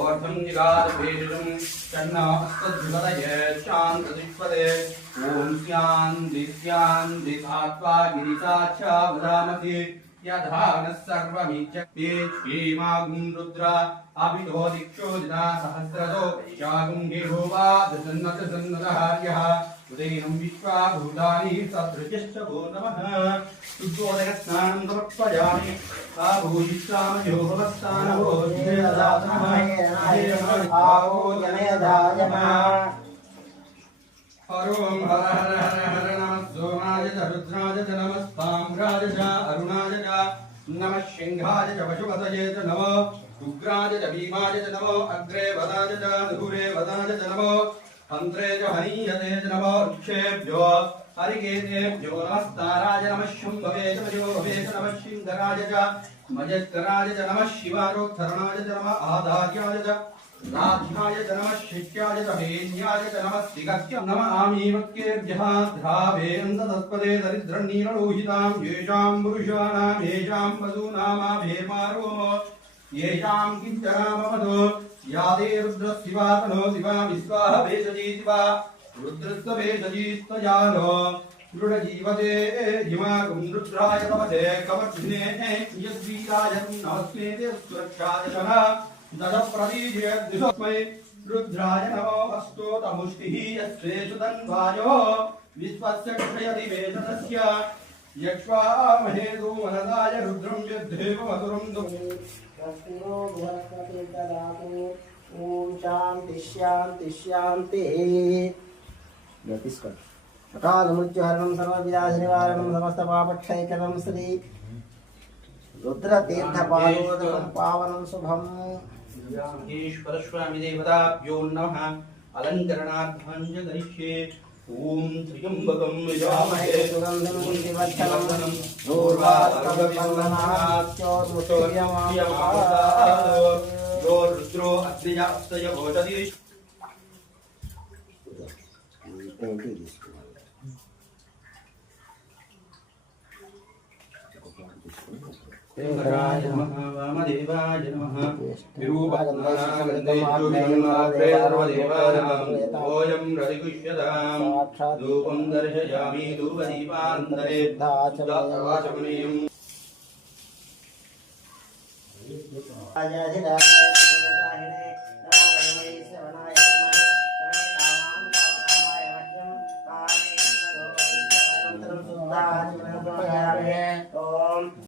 ओर्धं जिगादभेषजं चन्नस्तद्विपदये शान्तदिष्पदे ॐ स्यान्दिस्यान्दिधात्वा गिरिजा च वदामति यधानः सर्वमीच्यते श्रीमागुं रुद्र अभितो दिक्षो जिना सहस्रतो यागुं गिरोवा दशन्नतसन्नतहार्यः उदयनं विश्वाभूतानि सदृशश्च भो नमः शुद्धोदयस्नानं समर्पयामि आभूषिष्यामयो भवस्तानवो हरों हर हर हर हर नमः सोमाय च रुद्राय च नमस्ताम्राय च अरुणाय च नमः सिंहाय च पशुपतये च नमो उग्राय च भीमाय च नमो अग्रे वदाय च दूरे वदाय च नमो हन्त्रे च हनीयते च नमो वृक्षेभ्यो हरिकेतेभ्यो नमस्ताराय नमः शुम्भवे च मयोभवे च नमः सिंहराय च मजस्कराय च नमः शिवारोत्थरणाय च नमः आधार्याय च नाध्याय च नमः शिष्याय च हेन्याय च नमः सिगत्य नमः आमीवक्येभ्यः द्रावेन्दतत्पदे दरिद्रन्नीललोहितां येषां पुरुषाणां येषां वसूनामाभेर्मारो येषां किञ्चनामवदो यादे रुद्रशिवातनो शिवा विश्वाह भेषजीतिवा रुद्रस्य भेषजीस्तजानो दृढजीवते जिमागुं रुद्राय तपसे कवर्धिने यद्वीराय नमस्ते सुरक्षाय नमः दशप्रदीये दिशोस्मै रुद्राय नमो अस्तोतमुष्टिः यस्वेषु तन्वायो विश्वस्य क्षयति वेदनस्य यक्ष्वामहे धूमनदाय रुद्रं यद्धेव मधुरं ओम शांति शांति शांति अकाल मृत्युहरणं सर्वविनाशनिवारणं समस्तपापक्षयकरं श्री रुद्रतीर्थपादोदकं पावनं शुभम् ईश्वरस्वामी देवताभ्यो नमः अलंकरणार्थं च करिष्ये ओम त्र्यंबकं यजामहे सुगन्धिं पुष्टिवर्धनं यो रुद्रो अग्निजा अस्तय भोजति देवराय नमः वामदेवाय नमः विरूपगन्धेभ्योऽयं रतिगुह्यतां धूपं दर्शयामि धूपदीपान्तरे वाचमनीयम्